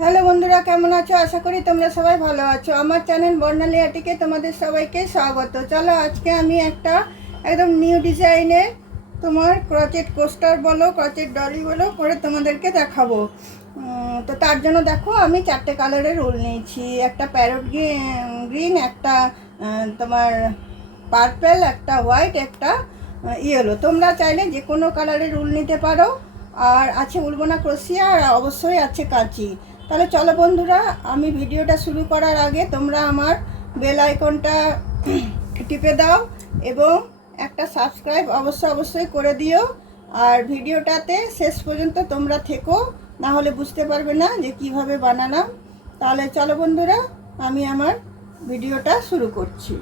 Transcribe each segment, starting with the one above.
Hello বন্ধুরা, কেমন আছো? আশা করি তোমরা সবাই ভালো আছো। আমার চ্যানেল বর্ণালী আর্টিকে তোমাদের সবাইকে স্বাগত। চলো আজকে আমি একটা একদম নিউ ডিজাইনের তোমার ক্রচেট কোস্টার বলো, ক্রচেট ডলি বলো করে তোমাদেরকে দেখাবো। তো তার জন্য দেখো আমি 4টে কালারের উল নিয়েছি। একটা প্যারট গ্রিন, একটা তোমার পার্পেল, একটা হোয়াইট, একটা ইয়েলো। তোমরা চাইলে যে কোনো কালারের উল নিতে পারো। আর আছে উলবোনা ক্রোশিয়া, আর অবশ্যই আছে কাঁচি। তাহলে চলো বন্ধুরা, আমি ভিডিওটা শুরু করার আগে তোমরা আমার বেল আইকনটা টিপে দাও এবং একটা সাবস্ক্রাইব অবশ্যই করে দিও। আর ভিডিওটাতে শেষ পর্যন্ত তোমরা থেকো, না হলে বুঝতে পারবে না যে কিভাবে বানালাম। তাহলে চলো বন্ধুরা, আমি আমার ভিডিওটা শুরু করছি।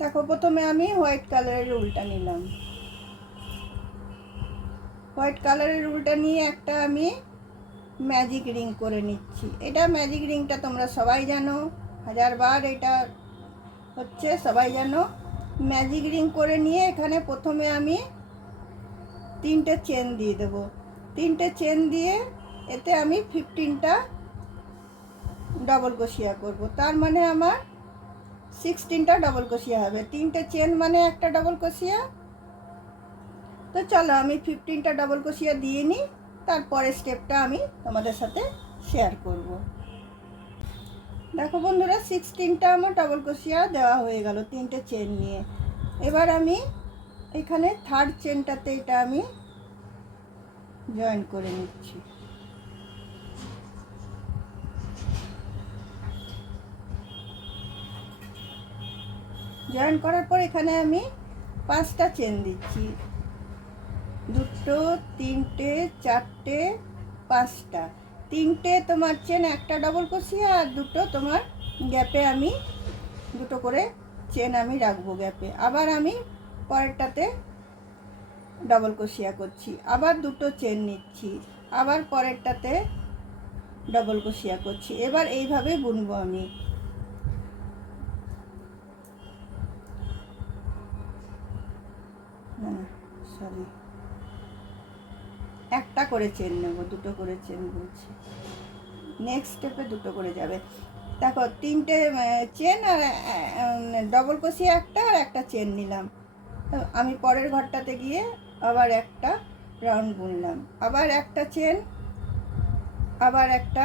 দেখো, প্রথমে আমি হোয়াইট কালারের উলটা নিলাম। হোয়াইট কালারের উলটা নিয়ে একটা আমি ম্যাজিক রিং করে নিচ্ছি। এটা ম্যাজিক রিংটা তোমরা সবাই জানো, 1000বার এটা হচ্ছে, সবাই জানো। ম্যাজিক রিং করে নিয়ে এখানে প্রথমে আমি 3টে চেন দিয়ে দেবো। 3টে চেন দিয়ে এতে আমি 15টা ডবল ক্রোশিয়া করব। তার মানে আমার 16টা ডবল ক্রোশিয়া হবে। 3টে চেন মানে একটা ডবল ক্রোশিয়া। তো চলো আমি 15টা ডবল ক্রোশিয়া দিয়ে নিই, তারপরে স্টেপটা আমি তোমাদের সাথে শেয়ার করব। দেখো বন্ধুরা, 16টা আমার ডবল ক্রোশিয়া দেওয়া হয়ে গেল 3টে চেন নিয়ে। এবার আমি এখানে থার্ড চেনটাতে এটা আমি জয়েন করে নিচ্ছি। জয়েন করার পর এখানে আমি 5টা চেন দিচ্ছি। 2, 3টে, 4টে, 5টা। 3টে তোমার চেন, একটা ডবল ক্রোশিয়া, আর 2টো তোমার গ্যাপে আমি 2টো করে চেন আমি রাখবো গ্যাপে। আবার আমি পরেরটাতে ডবল ক্রোশিয়া করছি, আবার 2টো চেন নিচ্ছি, আবার পরেরটাতে ডবল ক্রোশিয়া করছি। এবার এইভাবে বুনবো আমি। সরি, একটা করে চেন নেব, 2টো করে চেন বলছি। নেক্সট স্টেপে 2টো করে যাবে। দেখো, 3টে চেন আর ডবল ক্রোশিয়া একটা, আর একটা চেন নিলাম। আমি পরের ঘরটাতে গিয়ে আবার একটা রাউন্ড বুনলাম, আবার একটা চেন, আবার একটা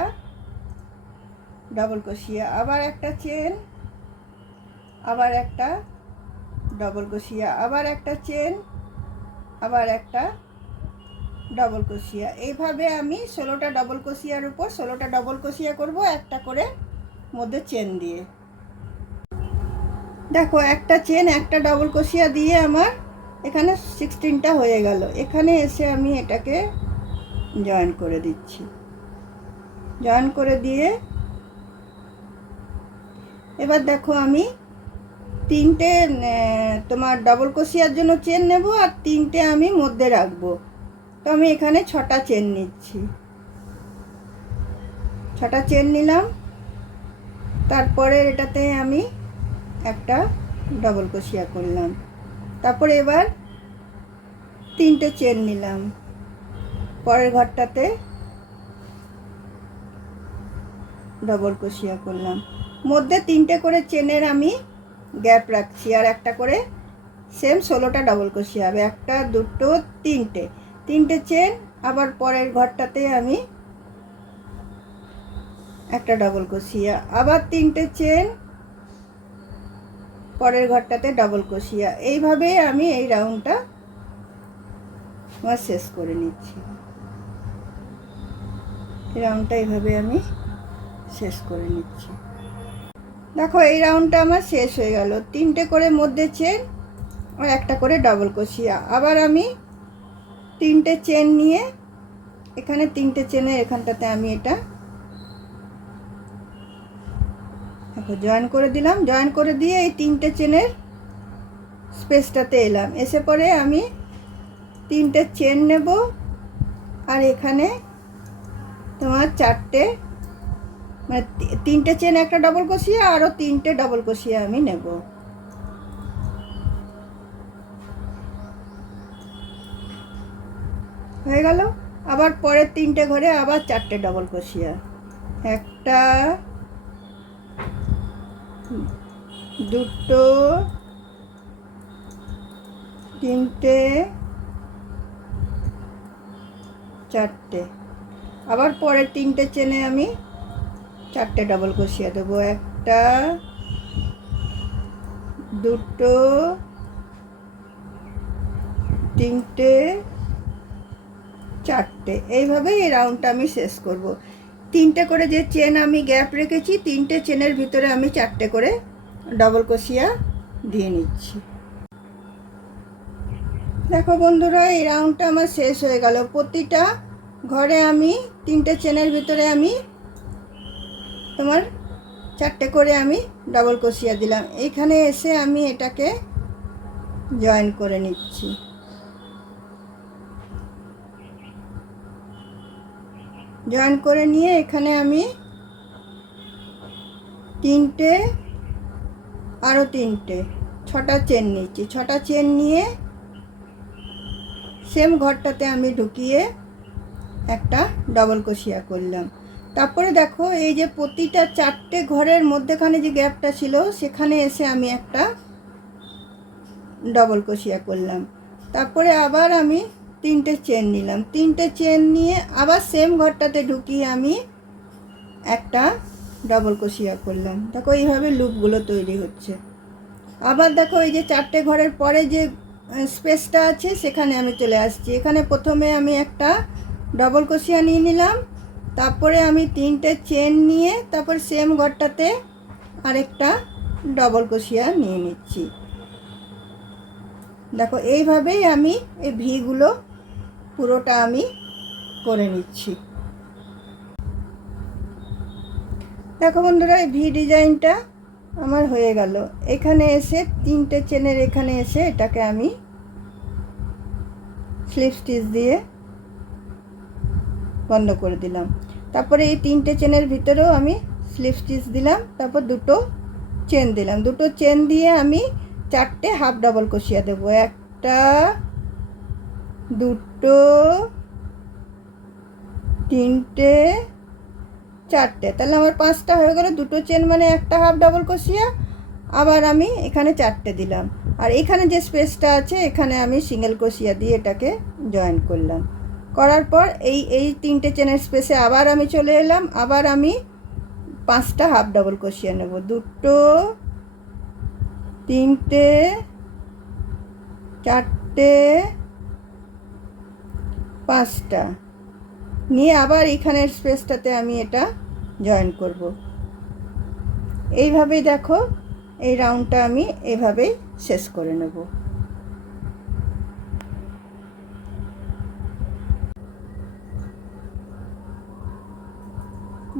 ডবল ক্রোশিয়া, আবার একটা চেন, আবার একটা ডবল ক্রোশিয়া, আবার একটা চেন, আবার একটা ডবল ক্রোশিয়া। এইভাবে আমি 16টা ডবল ক্রোশিয়ার উপর 16টা ডবল ক্রোশিয়া করব, একটা করে মধ্যে চেন দিয়ে। দেখো, একটা চেন, একটা ডবল ক্রোশিয়া দিয়ে আমার এখানে 16টা হয়ে গেল। এখানে এসে আমি এটাকে জয়েন করে দিচ্ছি। জয়েন করে দিয়ে এবার দেখো, আমি 3টে তোমার ডবল ক্রোশিয়ার জন্য চেন নেব, আর 3টে আমি মধ্যে রাখবো। তো আমি এখানে 6টা চেন নিচ্ছি। 6টা চেন নিলাম, তারপরে এটাতে আমি একটা ডবল ক্রোশিয়া করলাম। তারপরে এবার 3টে চেন নিলাম, পরের ঘরটাতে ডবল ক্রোশিয়া করলাম। মধ্যে 3টে করে চেনের আমি গ্যাপ রাখছি, আর একটা করে সেম 16টা ডবল ক্রোশিয়া হবে। 1, 2, 3টে চেন, আবার পরের ঘরটাতে আমি একটা ডবল ক্রোশিয়া, আবার 3টে চেন, পরের ঘরটাতে ডবল ক্রোশিয়া। এইভাবে আমি এই রাউন্ডটা আমার শেষ করে নিচ্ছি। এই রাউন্ডটা এইভাবে আমি শেষ করে নিচ্ছি। দেখো, এই রাউন্ডটা আমার শেষ হয়ে গেল। 3টে করে মধ্যে চেন আর একটা করে ডবল ক্রোশিয়া। আবার আমি 3টে চেন নিয়ে এখানে 3টে চেনের এখানটাতে আমি এটা দেখো জয়েন করে দিলাম। জয়েন করে দিয়ে এই 3টে চেনের স্পেসটাতে এলাম। এসে পরে আমি 3টে চেন নেব, আর এখানে তোমার 4টে, মানে 3টে চেন, একটা ডবল ক্রোশিয়া, আরও 3টে ডবল ক্রোশিয়া আমি নেব। হয়ে গেল। আবার পরের 3টে ঘরে আবার 4টে ডবল ক্রোশিয়া, 1টা 2টো 3টে 4টে, আবার পরের 3টে চেনে আমি 4টে ডবল ক্রোশিয়া দেবো, 1টা 2টো 3টে 4টে। এইভাবেই এই রাউন্ডটা আমি শেষ করব। 3টে করে যে চেন আমি গ্যাপ রেখেছি, 3টে চেনের ভিতরে আমি 4টে করে ডবল ক্রোশিয়া দিয়ে নিচ্ছি। দেখো বন্ধুরা, এই রাউন্ডটা আমার শেষ হয়ে গেল। প্রতিটা ঘরে আমি 3টে চেনের ভিতরে আমি তোমার 4টে করে আমি ডবল ক্রোশিয়া দিলাম। এইখানে এসে আমি এটাকে জয়েন করে নিচ্ছি। জয়েন করে নিয়ে এখানে আমি 3টে আরও 3টে 6টা চেন নিচ্ছি। 6টা চেন নিয়ে সেম ঘরটাতে আমি ঢুকিয়ে একটা ডবল ক্রোশিয়া করলাম। তারপরে দেখো, এই যে প্রতিটা 4টে ঘরের মধ্যেখানে যে গ্যাপটা ছিল, সেখানে এসে আমি একটা ডবল ক্রোশিয়া করলাম। তারপরে আবার আমি 3টে চেন নিলাম। 3টে চেন নিয়ে আবার সেম ঘরটাতে ঢুকিয়ে আমি একটা ডবল ক্রোশিয়া করলাম। দেখো এইভাবে লুপগুলো তৈরি হচ্ছে। আবার দেখো, এই যে 4টে ঘরের পরে যে স্পেসটা আছে, সেখানে আমি চলে আসছি। এখানে প্রথমে আমি একটা ডবল ক্রোশিয়া নিয়ে নিলাম, তারপরে আমি 3টে চেন নিয়ে তারপর সেম ঘরটাতে আরেকটা ডবল ক্রোশিয়া নিয়ে নিচ্ছি। দেখো এইভাবেই আমি এই ভিগুলো পুরোটা আমি করে নিচ্ছি। দেখো বন্ধুরা, এই ভি ডিজাইনটা আমার হয়ে গেল। এখানে এসে 3টে চেনের এখানে এসে এটাকে আমি স্লিপ স্টিচ দিয়ে বন্ধ করে দিলাম। তারপরে এই 3টে চেনের ভিতরেও আমি স্লিপ স্টিচ দিলাম, তারপর 2টো চেন দিলাম। 2টো চেন দিয়ে আমি 4টে হাফ ডাবল ক্রোশিয়া দেবো। 1টা 2টো 3টে 4টে, তাহলে আমার 5টা হয়ে গেল। 2টো চেন মানে একটা হাফ ডাবল ক্রোশিয়া, আবার আমি এখানে 4টে দিলাম। আর এখানে যে স্পেসটা আছে, এখানে আমি সিঙ্গেল ক্রোশিয়া দিয়ে এটাকে জয়েন করলাম। করার পর এই 3টে চেনের স্পেসে আবার আমি চলে এলাম। আবার আমি 5টা হাফ ডাবল ক্রোশিয়া নেব। 2টো 3টে 4টে 5টা নিয়ে আবার এখানের স্পেসটাতে আমি এটা জয়েন করব। এইভাবেই দেখো, এই রাউন্ডটা আমি এইভাবেই শেষ করে নেব।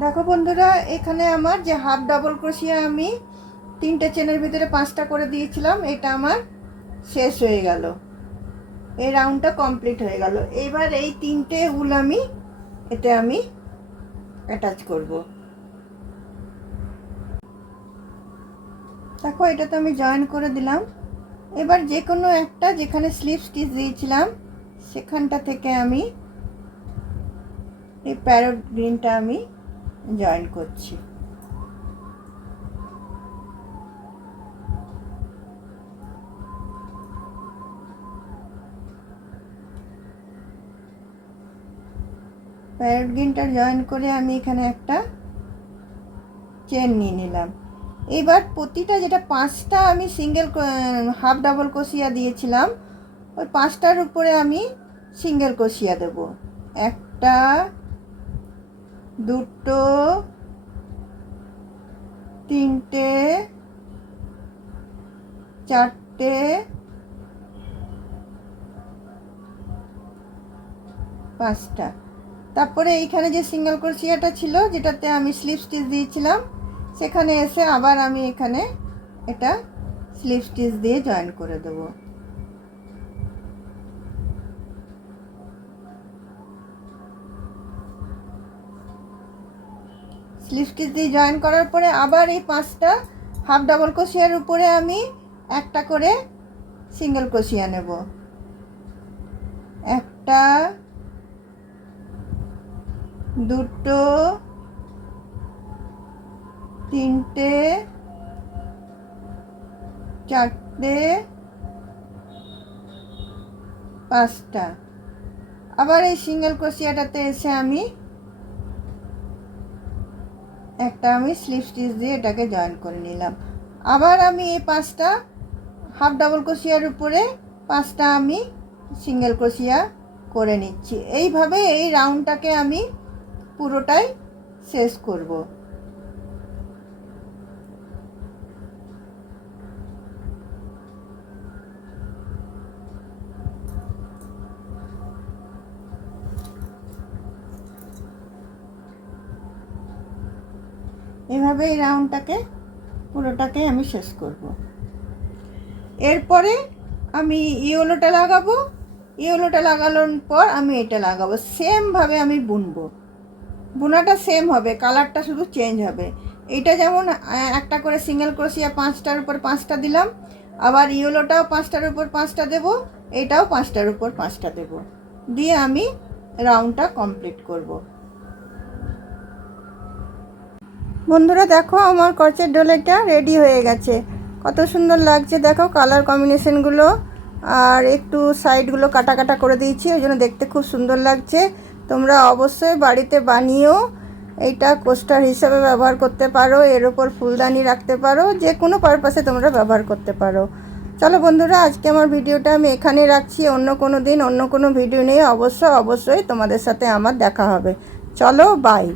দেখো বন্ধুরা, এখানে আমার যে হাফ ডাবল ক্রোশিয়া আমি 3টে চেনের ভিতরে 5টা করে দিয়েছিলাম, এটা আমার শেষ হয়ে গেল। এই রাউন্ডটা কমপ্লিট হয়ে গেল। এবার এই 3টে উল আমি এতে আমি অ্যাটাচ করব। দেখো, এটাতে আমি জয়েন করে দিলাম। এবার যে কোনো একটা যেখানে স্লিপ স্টিচ দিয়েছিলাম, সেখানটা থেকে আমি এই প্যারট গ্রিনটা আমি জয়েন করছি। প্যারট গ্রিনটা জয়েন করে আমি এখানে একটা চেন নিয়ে নিলাম। এবার প্রতিটা যেটা 5টা আমি সিঙ্গেল হাফ ডাবল ক্রোশিয়া দিয়েছিলাম, ওই 5টার উপরে আমি সিঙ্গেল ক্রোশিয়া দেব। 1টা 2টো 3টে 4টে 5টা। তারপরে এইখানে যে সিঙ্গেল ক্রোশিয়াটা ছিল, যেটাতে আমি স্লিপ স্টিচ দিয়েছিলাম, সেখানে এসে আবার আমি এখানে এটা স্লিপ স্টিচ দিয়ে জয়েন করে দেব। স্লিপ স্টিচ দিয়ে জয়েন করার পরে আবার এই 5টা হাফ ডাবল ক্রোশিয়ার উপরে আমি একটা করে সিঙ্গেল ক্রোশিয়া নেব। 1টা দুটো, তিনটে, চারটে, পাঁচটা। আবার এই সিঙ্গেল ক্রোশিয়াটাতে এসে আমি স্লিপ স্টিচ দিয়ে এটাকে জয়েন করে নিলাম। আবার আমি এই 5টা হাফ ডাবল ক্রোশিয়ার উপরে 5টা আমি সিঙ্গেল ক্রোশিয়া করে নিচ্ছি। এইভাবে এই রাউন্ডটাকে আমি পুরোটাই শেষ করব। এভাবে এই রাউন্ডটাকে পুরোটাকে আমি শেষ করব। এরপরে আমি ইয়েলোটা লাগাবো। ইয়েলোটা লাগানোর পর আমি এটা লাগাবো। সেমভাবে আমি বুনবো, বোনাটা সেম হবে, কালারটা শুধু চেঞ্জ হবে। এইটা যেমন একটা করে সিঙ্গেল ক্রোশিয়া 5টার উপর 5টা দিলাম, আবার ইয়েলোটাও 5টার উপর 5টা দেব, এটাও 5টার উপর 5টা দেব, দিয়ে আমি রাউন্ডটা কমপ্লিট করব। বন্ধুরা দেখো আমার ক্রোচেট ডোলেটা রেডি হয়ে গেছে। কত সুন্দর লাগছে দেখো, কালার কম্বিনেশনগুলো আর একটু সাইডগুলো কাটা কাটা করে দিয়েছি, ওই জন্য দেখতে খুব সুন্দর লাগছে। তোমরা অবশ্যই বাড়িতে বানিয়েও এইটা কোস্টার হিসাবে ব্যবহার করতে পারো, এর ওপর ফুলদানি রাখতে পারো, যে কোনো পারপাসে তোমরা ব্যবহার করতে পারো। চলো বন্ধুরা, আজকে আমার ভিডিওটা আমি এখানেই রাখছি। অন্য কোনো দিন অন্য কোনো ভিডিও নিয়ে অবশ্যই তোমাদের সাথে আমার দেখা হবে। চলো, বাই।